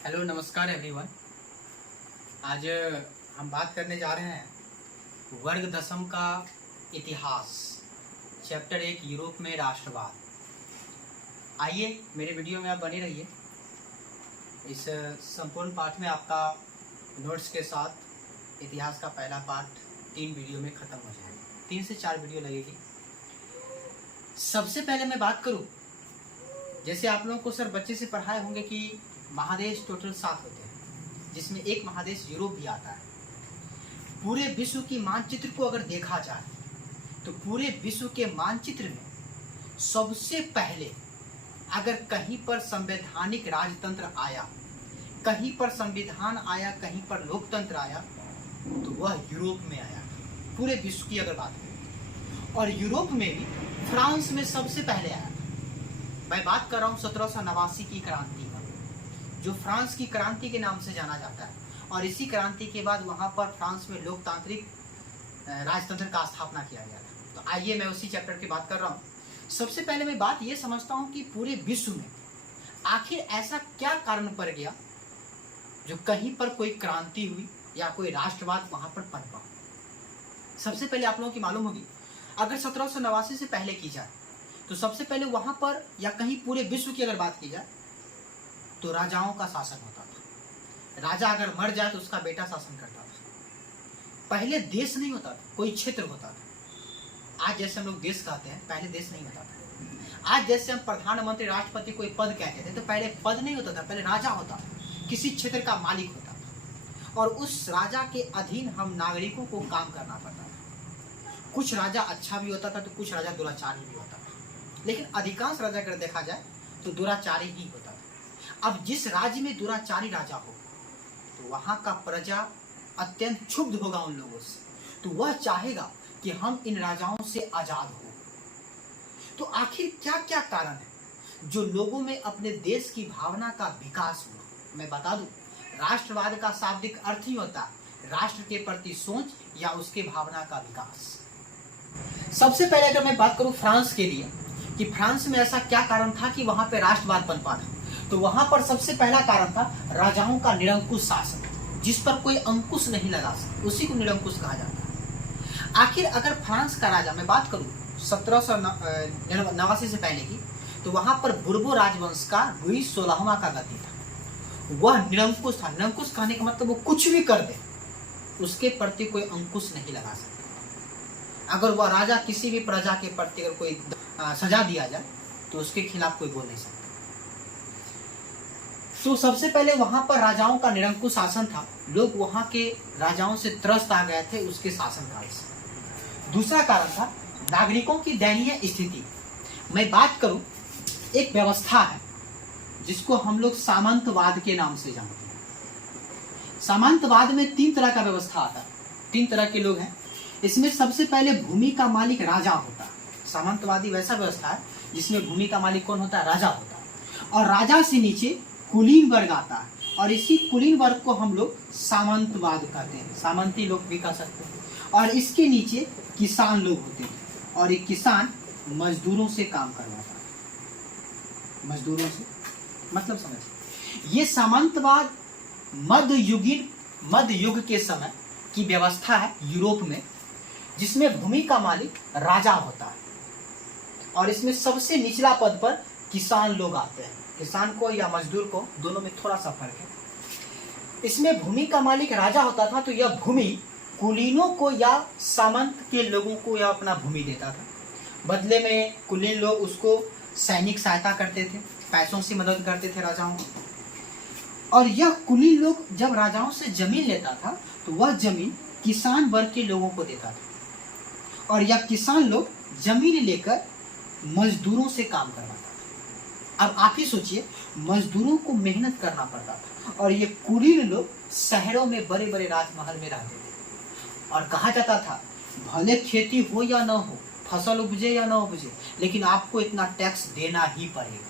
Hello नमस्कार everyone. आज हम बात करने जा रहे हैं वर्ग दशम का इतिहास, चैप्टर 1 यूरोप में राष्ट्रवाद। आइए मेरे वीडियो में आप बने रहिए। इस संपूर्ण पाठ में आपका नोट्स के साथ इतिहास का पहला पार्ट 3 वीडियो में ख़त्म हो जाएगा। 3 से 4 वीडियो लगेगी। सबसे पहले मैं बात करूं, जैसे आप लोगों को सर बच्चे से पढ़ाए होंगे कि महादेश टोटल 7 होते हैं, जिसमें एक महादेश यूरोप भी आता है। पूरे विश्व की मानचित्र को अगर देखा जाए तो पूरे विश्व के मानचित्र में सबसे पहले अगर कहीं पर संवैधानिक राजतंत्र आया, कहीं पर संविधान आया, कहीं पर लोकतंत्र आया, तो वह यूरोप में आया। पूरे विश्व की अगर बात करें, और यूरोप में भी फ्रांस में सबसे पहले आया। मैं बात कर रहा हूँ 1789 की क्रांति का, जो फ्रांस की क्रांति के नाम से जाना जाता है। और इसी क्रांति के बाद वहाँ पर फ्रांस में लोकतांत्रिक राजतंत्र का स्थापना किया गया था। तो आइए मैं उसी चैप्टर की बात कर रहा हूँ। सबसे पहले मैं बात ये समझता हूँ कि पूरे विश्व में आखिर ऐसा क्या कारण पड़ गया जो कहीं पर कोई क्रांति हुई या कोई राष्ट्रवाद वहाँ पर पनपा। सबसे पहले आप लोगों की मालूम होगी, अगर 1789 से पहले की जाए तो सबसे पहले वहाँ पर या कहीं पूरे विश्व की अगर बात की जाए तो राजाओं का शासन होता था। राजा अगर मर जाए तो उसका बेटा शासन करता था। पहले देश नहीं होता था, कोई क्षेत्र होता था। आज जैसे हम लोग देश कहते हैं, पहले देश नहीं होता था। आज जैसे हम प्रधानमंत्री, राष्ट्रपति कोई पद कहते थे, तो पहले पद नहीं होता था, पहले राजा होता था, किसी क्षेत्र का मालिक होता था। और उस राजा के अधीन हम नागरिकों को काम करना पड़ता था। कुछ राजा अच्छा भी होता था तो कुछ राजा दुराचारी भी होता था, लेकिन अधिकांश राजा अगर देखा जाए तो दुराचारी ही होता था। अब जिस राज्य में दुराचारी राजा हो तो वहां का प्रजा अत्यंत क्षुब्ध होगा उन लोगों से, तो वह चाहेगा कि हम इन राजाओं से आजाद हो। तो आखिर क्या क्या कारण है जो लोगों में अपने देश की भावना का विकास हुआ। मैं बता दूं, राष्ट्रवाद का शाब्दिक अर्थ ही होता है राष्ट्र के प्रति सोच या उसके भावना का विकास। सबसे पहले अगर मैं बात करूं फ्रांस के लिए कि फ्रांस में ऐसा क्या कारण था कि वहां पे राष्ट्रवाद पनपा था, तो वहां पर सबसे पहला कारण था राजाओं का निरंकुश शासन, जिस पर कोई अंकुश नहीं लगा सकता, उसी को निरंकुश कहा जाता है। आखिर अगर फ्रांस का राजा, मैं बात करूं 1789 से पहले की, तो वहां पर बुर्बो राजवंश का लुई 16वां का गद्दी था। वह निरंकुश था। निरंकुश कहने का मतलब वो कुछ भी कर दे, उसके प्रति कोई अंकुश नहीं लगा सकता। अगर वह राजा किसी भी प्रजा के प्रति अगर कोई सजा दिया जाए तो उसके खिलाफ कोई बोल नहीं सकता। तो सबसे पहले वहां पर राजाओं का निरंकुश शासन था। लोग वहां के राजाओं से त्रस्त आ गए थे उसके शासनकाल से। दूसरा कारण था नागरिकों की दयनीय स्थिति। मैं बात करूं, एक व्यवस्था है जिसको हम लोग सामंतवाद के नाम से जानते हैं। सामंतवाद में 3 तरह का व्यवस्था आता है, 3 तरह के लोग हैं। इसमें सबसे पहले भूमि का मालिक राजा होता है। सामंतवादी वैसा व्यवस्था है जिसमें भूमि का मालिक कौन होता है? राजा होता है। और राजा से नीचे कुलीन वर्ग आता है, और इसी कुलीन वर्ग को हम लोग सामंतवाद कहते हैं। सामंती लोग भी कह सकते हैं। और इसके नीचे किसान लोग होते हैं, और एक किसान मजदूरों से काम करवाता है। मजदूरों से मतलब समझ, ये सामंतवाद मध्य युग के समय की व्यवस्था है यूरोप में, जिसमें भूमि का मालिक राजा होता है और इसमें सबसे निचला पद पर किसान लोग आते हैं। किसान को या मजदूर को, दोनों में थोड़ा सा फर्क है। इसमें भूमि का मालिक राजा होता था, तो यह भूमि कुलीनों को या सामंत के लोगों को यह अपना भूमि देता था। बदले में कुलीन लोग उसको सैनिक सहायता करते थे, पैसों से मदद करते थे राजाओं को। और यह कुलीन लोग जब राजाओं से जमीन लेता था तो वह जमीन किसान वर्ग के लोगों को देता था, और यह किसान लोग जमीन लेकर मजदूरों से काम करवाता था। अब आप ही सोचिए, मजदूरों को मेहनत करना पड़ता था, और ये कुलीन लोग शहरों में बड़े बड़े राजमहल में रहते थे। और कहा जाता था भले खेती हो या न हो, फसल उपजे या न उपजे, लेकिन आपको इतना टैक्स देना ही पड़ेगा।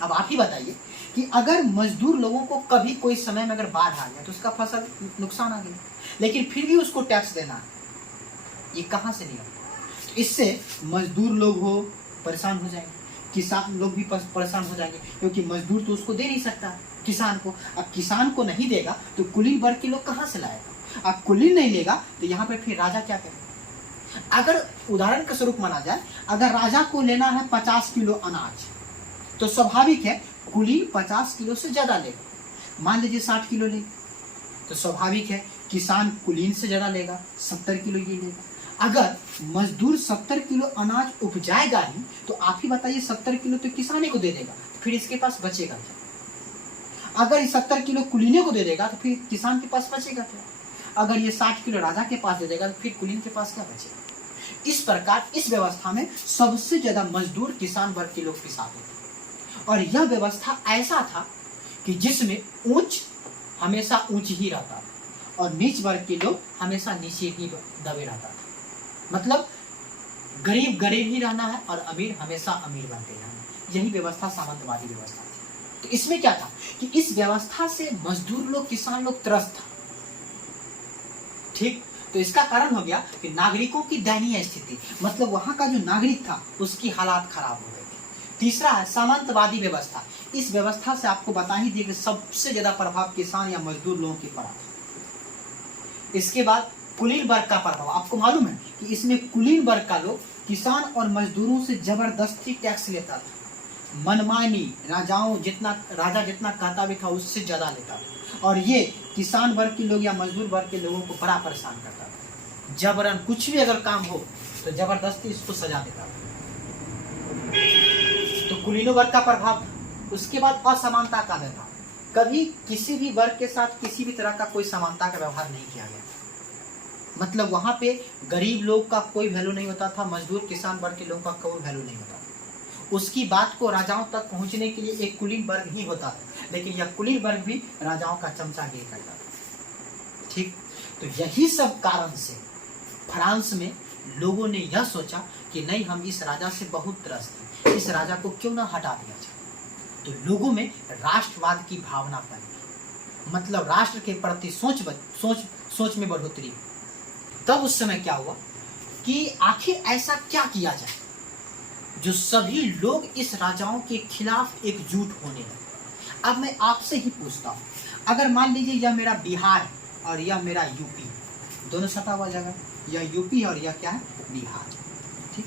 अब आप ही बताइए कि अगर मजदूर लोगों को कभी कोई समय में अगर बाढ़ आ गया तो उसका फसल नुकसान आ गया, लेकिन फिर भी उसको टैक्स देना है, ये कहाँ से निकला? इससे मजदूर लोग परेशान हो जाएंगे, किसान लोग भी परेशान हो जाएंगे, क्योंकि मजदूर तो उसको दे नहीं सकता। किसान को। अब किसान को नहीं देगा तो कुलीन वर्ग के लोग कहाँ से लाएगा? अब कुलीन नहीं लेगा तो यहाँ पे फिर राजा क्या करेगा? अगर उदाहरण के स्वरूप माना जाए, अगर राजा को लेना है 50 किलो अनाज, तो स्वाभाविक है कुलीन 50 किलो से ज्यादा लेगा। मान लीजिए 60 किलो ले, तो स्वाभाविक है किसान कुलीन से ज्यादा लेगा, 70 किलो ये लेगा। अगर मजदूर 70 किलो अनाज उपजाएगा ही, तो आप ही बताइए 70 किलो तो किसाने को दे देगा, फिर इसके पास बचेगा क्या? अगर ये 70 किलो कुलीने को दे देगा तो फिर किसान के पास बचेगा क्या? अगर ये 60 किलो राजा के पास दे देगा तो फिर कुलीन के पास क्या बचेगा? इस प्रकार इस व्यवस्था में सबसे ज्यादा मजदूर किसान वर्ग के लोग पिसाते थे। और यह व्यवस्था ऐसा था कि जिसमें ऊंच हमेशा ऊंच ही रहता था और नीच वर्ग के लोग हमेशा नीचे ही दबे रहता था। मतलब गरीब गरीब ही रहना है और अमीर हमेशा अमीर बनते रहना है। यही व्यवस्था सामंतवादी व्यवस्था थी। तो इसमें क्या था कि इस व्यवस्था से मजदूर लोग, किसान लोग त्रस्त था। ठीक, तो इसका कारण हो गया कि नागरिकों की दयनीय स्थिति, मतलब वहां का जो नागरिक था उसकी हालात खराब हो गए थे। तीसरा है सामंतवादी व्यवस्था। इस व्यवस्था से आपको बता ही दिया कि सबसे ज्यादा प्रभाव किसान या मजदूर लोगों की पड़ा था। इसके बाद कुलीन वर्ग का प्रभाव। आपको मालूम है कि इसमें कुलीन वर्ग का लोग किसान और मजदूरों से जबरदस्ती टैक्स लेता था, मनमानी, राजा जितना कहता भी था उससे ज्यादा लेता था। और ये किसान वर्ग के लोग या मजदूर वर्ग के लोगों को बड़ा परेशान करता था। जबरन कुछ भी अगर काम हो तो जबरदस्ती इसको सजा देता था। तो कुलीनों वर्ग का प्रभाव। उसके बाद असमानता का था। कभी किसी भी वर्ग के साथ किसी भी तरह का कोई समानता का व्यवहार नहीं किया गया। मतलब वहां पे गरीब लोग का कोई वैल्यू नहीं होता था, मजदूर किसान वर्ग के लोगों का कोई वैल्यू नहीं होता था। उसकी बात को राजाओं तक पहुंचने के लिए एक कुलीन वर्ग ही होता था, लेकिन यह कुलीन वर्ग भी राजाओं का चमचागिरी करता था। ठीक, तो यही सब कारण से फ्रांस में लोगों ने यह सोचा कि नहीं, हम इस राजा से बहुत त्रस्त हैं, इस राजा को क्यों ना हटा दिया जाए। तो लोगों में राष्ट्रवाद की भावना पैदा, मतलब राष्ट्र के प्रति सोच में बढ़ोतरी हुई। तब उस समय क्या हुआ कि आखिर ऐसा क्या किया जाए जो सभी लोग इस राजाओं के खिलाफ एकजुट होने लगे। अब मैं आपसे ही पूछता हूँ, अगर मान लीजिए यह मेरा बिहार और यह मेरा यूपी, दोनों सटा हुआ जगह, यह यूपी और यह क्या है, बिहार। ठीक,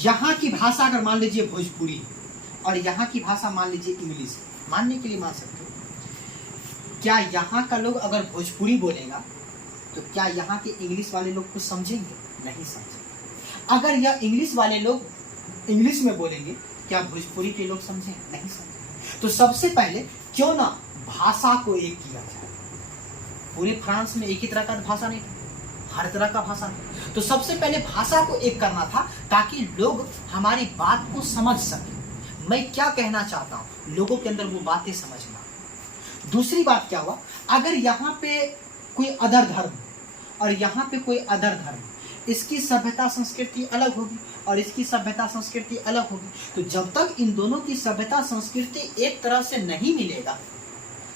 यहाँ की भाषा अगर मान लीजिए भोजपुरी और यहाँ की भाषा मान लीजिए इंग्लिश, मानने के लिए मान सकते हो। क्या यहाँ का लोग अगर भोजपुरी बोलेगा तो क्या यहाँ के इंग्लिश वाले लोग कुछ समझेंगे? नहीं समझेंगे। अगर यह इंग्लिश वाले लोग इंग्लिश में बोलेंगे, क्या भोजपुरी के लोग समझेंगे? नहीं समझेंगे। तो सबसे पहले क्यों ना भाषा को एक किया जाए। पूरे फ्रांस में एक ही तरह का भाषा नहीं था, हर तरह का भाषा था। तो सबसे पहले भाषा को एक करना था ताकि लोग हमारी बात को समझ सकें, मैं क्या कहना चाहता हूँ, लोगों के अंदर वो बातें समझना। दूसरी बात क्या हुआ, अगर यहाँ पे कोई अदर धर्म और यहाँ पे कोई अदर धर्म, इसकी सभ्यता संस्कृति अलग होगी और इसकी सभ्यता संस्कृति अलग होगी। तो जब तक इन दोनों की सभ्यता संस्कृति एक तरह से नहीं मिलेगा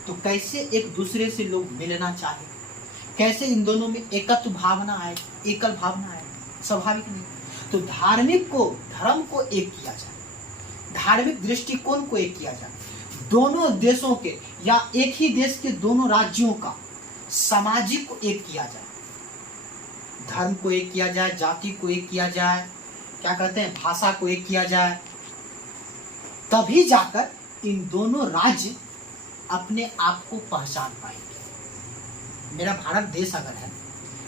तो कैसे एक दूसरे से लोग मिलना चाहे, कैसे इन दोनों में एकत्व भावना आए, एकल भावना आए? स्वाभाविक नहीं। तो धर्म को एक किया जाए, धार्मिक दृष्टिकोण को एक किया जाए, दोनों देशों के या एक ही देश के दोनों राज्यों का सामाजिक को एक किया जाए, धर्म को एक किया जाए, जाति को एक किया जाए, क्या कहते हैं, भाषा को एक किया जाए। तभी जाकर इन दोनों राज्य अपने आप को पहचान पाएंगे। मेरा भारत देश अगर है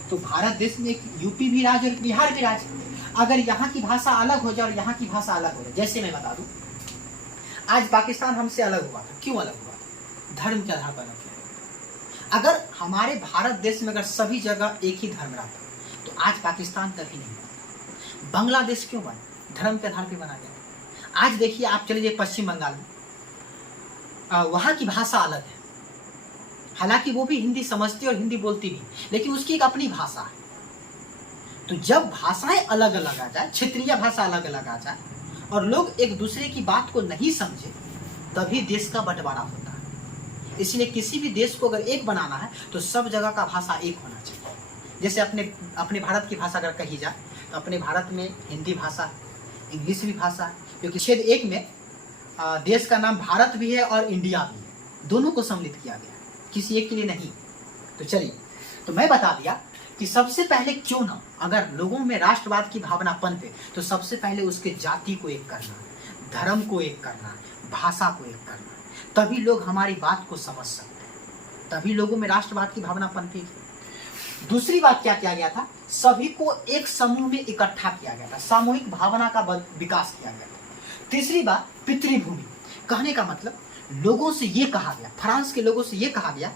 तो भारत देश में एक यूपी भी राज्य और बिहार भी राज्य। अगर यहाँ की भाषा अलग हो जाए और यहाँ की भाषा अलग हो जाए, जैसे मैं बता दूं, आज पाकिस्तान हमसे अलग हुआ था। क्यों अलग हुआ था? धर्म के आधार पर अलग हुआ। अगर हमारे भारत देश में अगर सभी जगह एक ही धर्म रहता तो आज पाकिस्तान कभी नहीं बना। बांग्लादेश क्यों बना? धर्म के आधार पर बना गया। आज देखिए, आप चले जाइए पश्चिम बंगाल में, वहाँ की भाषा अलग है, हालांकि वो भी हिंदी समझती और हिंदी बोलती भी, लेकिन उसकी एक अपनी भाषा है। तो जब भाषाएं अलग अलग आ जाए, क्षेत्रीय भाषा अलग अलग आ जाए और लोग एक दूसरे की बात को नहीं समझे, तभी देश का बंटवारा होता है। इसलिए किसी भी देश को अगर एक बनाना है तो सब जगह का भाषा एक होना चाहिए। जैसे अपने भारत की भाषा अगर कही जाए तो अपने भारत में हिंदी भाषा, इंग्लिश भी भाषा है, क्योंकि क्षेत्र एक में देश का नाम भारत भी है और इंडिया भी है। दोनों को सम्मिलित किया गया, किसी एक के लिए नहीं। तो चलिए, तो मैं बता दिया कि सबसे पहले क्यों ना, अगर लोगों में राष्ट्रवाद की भावना पनपे तो सबसे पहले उसके जाति को एक करना, धर्म को एक करना, भाषा को एक करना, तभी लोग हमारी बात को समझ सकते हैं, तभी लोगों में राष्ट्रवाद की भावना पनपेगी। दूसरी बात क्या किया गया था, सभी को एक समूह में इकट्ठा किया गया था, सामूहिक भावना का विकास किया गया था। तीसरी बात, पितृभूमि, कहने का मतलब लोगों से ये कहा गया, फ्रांस के लोगों से ये कहा गया